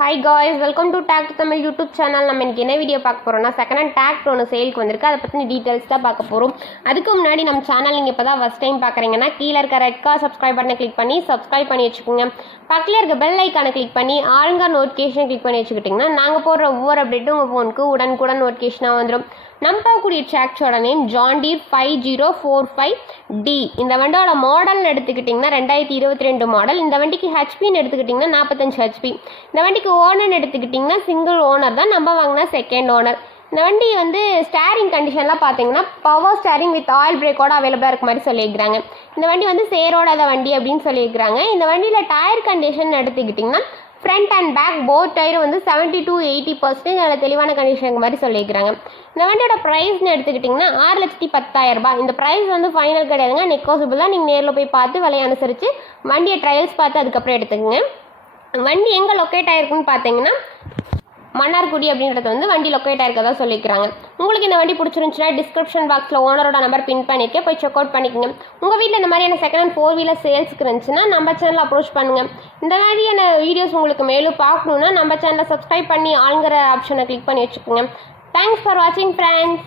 Hi guys, welcome to Tag to Tamil YouTube channel. நம்ம இன்னைக்கு என்ன வீடியோ பார்க்க போறோம்னா செகண்ட் ஹேண்ட் டாக்டர் ஒன்று சேலுக்கு வந்திருக்கு. அதை பற்றின டீட்டெயில்ஸ் தான் பார்க்க போகிறோம். அதுக்கு முன்னாடி நம்ம சேனல் நீங்கள் இப்போ தான் ஃபஸ்ட் டைம் பார்க்குறீங்கன்னா கீழே இருக்க ரெட் கலர் சப்ஸ்கிரைப் பட்டனை கிளிக் பண்ணி சப்ஸ்கிரைப் பண்ணி வச்சுக்கோங்க. பக்கத்தில் இருக்க பெல் ஐக்கானை கிளிக் பண்ணி ஆளுங்க நோட்டிஃபிகேஷன் கிளிக் பண்ணி வச்சுக்கிட்டிங்கன்னா நாங்கள் போடுற ஒவ்வொரு அப்டேட்டும் உங்கள் ஃபோனுக்கு உடனுக்குடன் நோட்டிஃபிகேஷனாக வந்துடும். நம்ம பார்க்கக்கூடிய டிராக்டரோட நேம் ஜான் டீர் 5045D. இந்த வண்டியோட மாடல்னு எடுத்துக்கிட்டிங்கன்னா 2022 மாடல். இந்த வண்டிக்கு ஹெச்பின்னு எடுத்துக்கிட்டிங்கன்னா 45 ஹெச்பி. இந்த வண்டிக்கு ஓனர்னு எடுத்துக்கிட்டிங்கன்னா சிங்கிள் ஓனர் தான், நம்ம வாங்கினா செகண்ட் ஓனர். இந்த வண்டி வந்து ஸ்டேரிங் கண்டிஷன்லாம் பார்த்தீங்கன்னா பவர் ஸ்டேரிங் வித் ஆயில் பிரேக்கோட அவைலபிளாக இருக்க மாதிரி சொல்லியிருக்கிறாங்க. இந்த வண்டி வந்து சேரோட வண்டி அப்படின்னு சொல்லியிருக்கிறாங்க. இந்த வண்டியில் டயர் கண்டிஷன் எடுத்துக்கிட்டிங்கன்னா front and back both tyre வந்து 70 to 80% நல்ல தெளிவான கண்டிஷனுக்கு மாதிரி சொல்லியிருக்கிறாங்க. இந்த வண்டியோட ப்ரைஸ்னு எடுத்துக்கிட்டிங்கன்னா 6,10,000 இந்த ப்ரைஸ் வந்து ஃபைனல் கிடையாதுங்க, நெகோசிபிள் தான். நீங்கள் நேரில் போய் பார்த்து விலையை அனுசரித்து வண்டியை ட்ரையல்ஸ் பார்த்து அதுக்கப்புறம் எடுத்துக்கோங்க. வண்டி எங்கே லொக்கேட் ஆகிருக்குன்னு பார்த்தீங்கன்னா மன்னார்குடி அப்படின்றது வந்து வண்டி லொக்கேட் ஆயிருக்கதா சொல்லிக்கிறாங்க. உங்களுக்கு இந்த வண்டி பிடிச்சிருந்துச்சுன்னா டிஸ்கிரிப்ஷன் பாக்ஸில் ஓனரோட நம்பர் பின் பண்ணியிருக்கேன், போய் செக் அவுட் பண்ணிக்கோங்க. உங்கள் வீட்டில் இந்த மாதிரியான செகண்ட் ஹேண்ட் 4 வீலர் சேல்ஸுக்கு இருந்துச்சுன்னா நம்ம சேனலில் அப்ரோச் பண்ணுங்கள். இந்த மாதிரியான வீடியோஸ் உங்களுக்கு மேலும் பார்க்கணுன்னா நம்ம சேனலை சப்ஸ்கிரைப் பண்ணி ஆளுங்கிற ஆப்ஷனை கிளிக் பண்ணி வச்சுக்கோங்க. தேங்க்ஸ் ஃபார் வாட்சிங் ஃப்ரெண்ட்ஸ்.